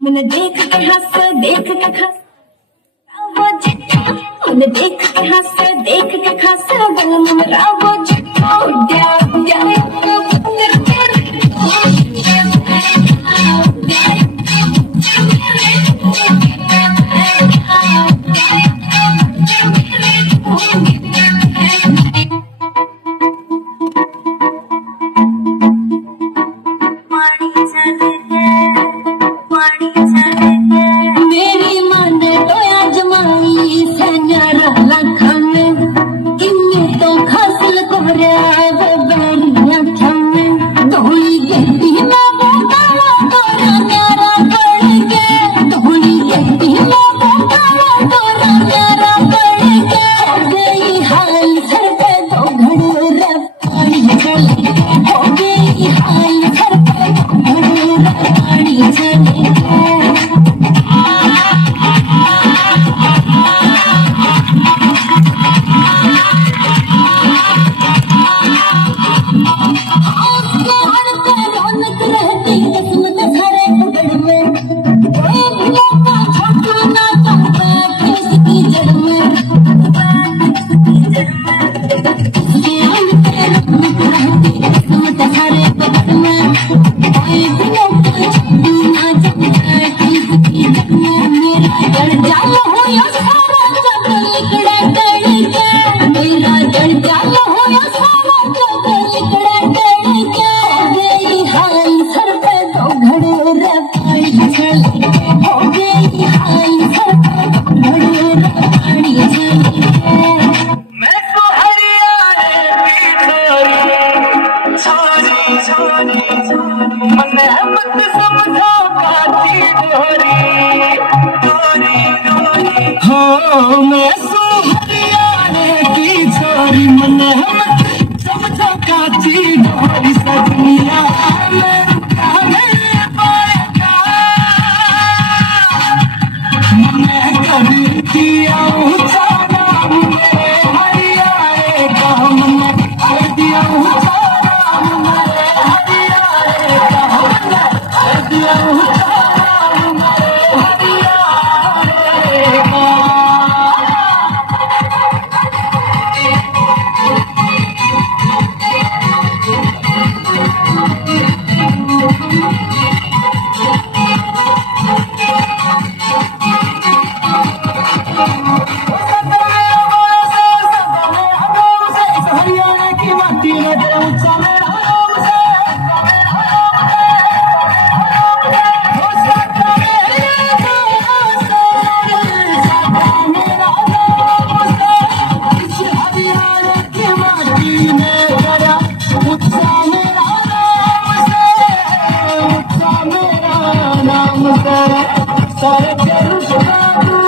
मैंने देख के हंस देख के खस वो जिट्टा मैंने देख के हंस देख के खस बल मेरा वो जिट्टा उड्या उड्या मेरी मन तो अजमाई सन्यारा लखन किन्ने तो खसल कोरे वो बैरिया खन धोली गई मैं वो काला तोरा न्यारा पड़ के धोली गई मैं वो काला तोरा न्यारा पड़ के हो गई हाल सर पे दो घड़े रे पानी चले हो गई हाल सर पे दो घड़े रे पानी चले मैं सुहरियाने की छोरी मन समझो काची डोरी सजनिया मैं कभी किया ऊंचा नाम मेरे हरिया रे काम मैं कर दिया ऊंचा नाम मेरे हरिया रे काम मैं कर दिया ऊंचा नाम मेरे हरिया रे काम सारे